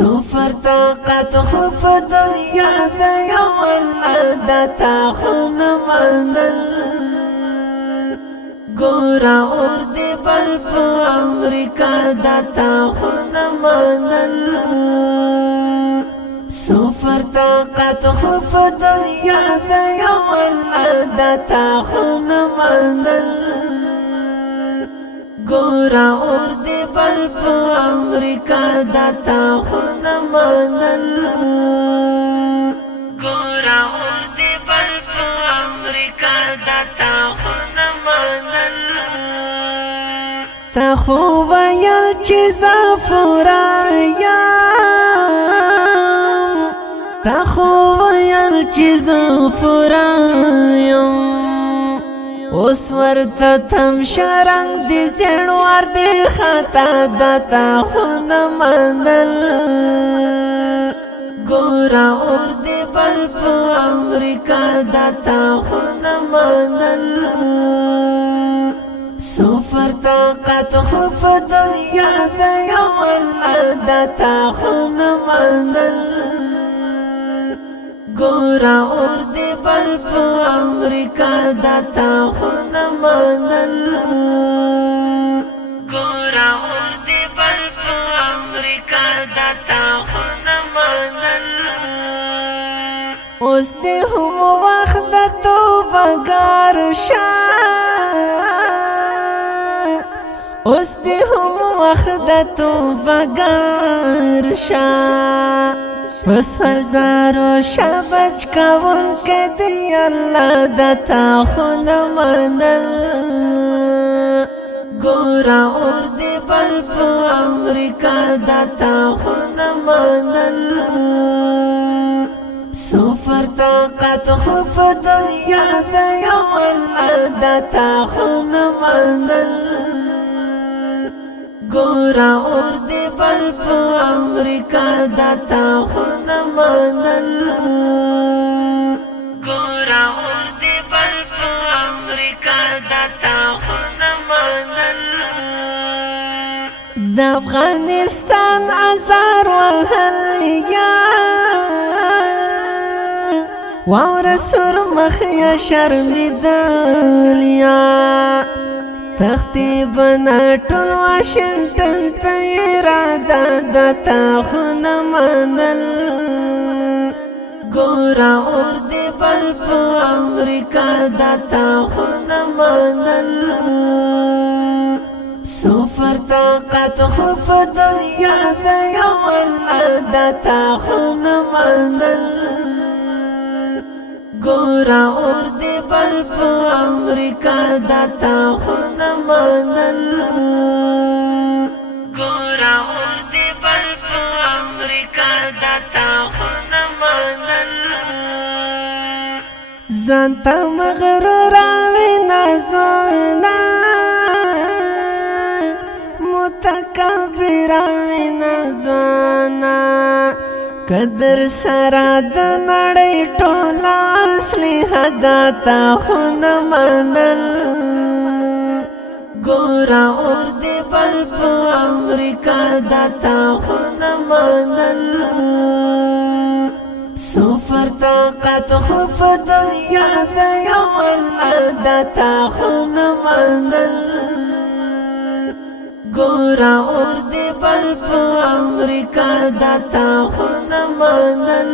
سفر طاقت خوب دنیا دا یو اللہ دا تا خون مندل گورا اور دی بل پا امریکا دا تا خون مندل سفر طاقت خوب دنیا دا یو اللہ دا تا خون مندل گورا اور دی بل پا امریکا دا تا خون مندل گورا اور دی بل پا امریکا دا تا خون مندل تا خوب یل چیزا فرایا تا خوب یل چیزا فرایا اس ورتا تم شرنگ دی زیڑوار دی خطا داتا خون مندل گورا اور دی بل پا امریکا داتا خون مندل سفر طاقت خوب دنیا دا یو اللہ داتا خون مندل گورا اور دی بل پا امریکا داتا خون مندل گورا اور دی بل پا امریکا داتا خون مندل اس دی هم وقت تو بگار شا اس دی هم وقت تو بگار شا بس فرزارو شبج کون که دی اللہ دتا خون مندل گورا اور دی بل پا امریکا دتا خون مندل سفر طاقت خوب دنیا دا یو اللہ دتا خون مندل گورا اور دی بل پا امریکا داتا خون مندل گورا اور دی بل پا امریکا داتا خون مندل دا افغانستان ازار وحلیا واور سرمخ یا شرمی دلیا تختی بنا ټول واشنگټن ته اراده دتا خون مندل گورا اور دی بل پا امریکا دتا خون مندل سفر طاقت خوب دنیا دا یو اللہ دتا خون مندل گورا اور دی بل پا امریکا داتا خون مندل گورا اور دی بل پا امریکا داتا خون مندل زانتا مغرور آوی نازوانا متکبر آوی نازوانا قدر سرا د نړۍ ټوله اصلي داتا خون مندل گورا اور دی بل پا امریکا داتا خون مندل سفر طاقت خوب دنیا دا یو اللہ داتا خون مندل گورا اور دی بل پا امریکا داتا خون مندل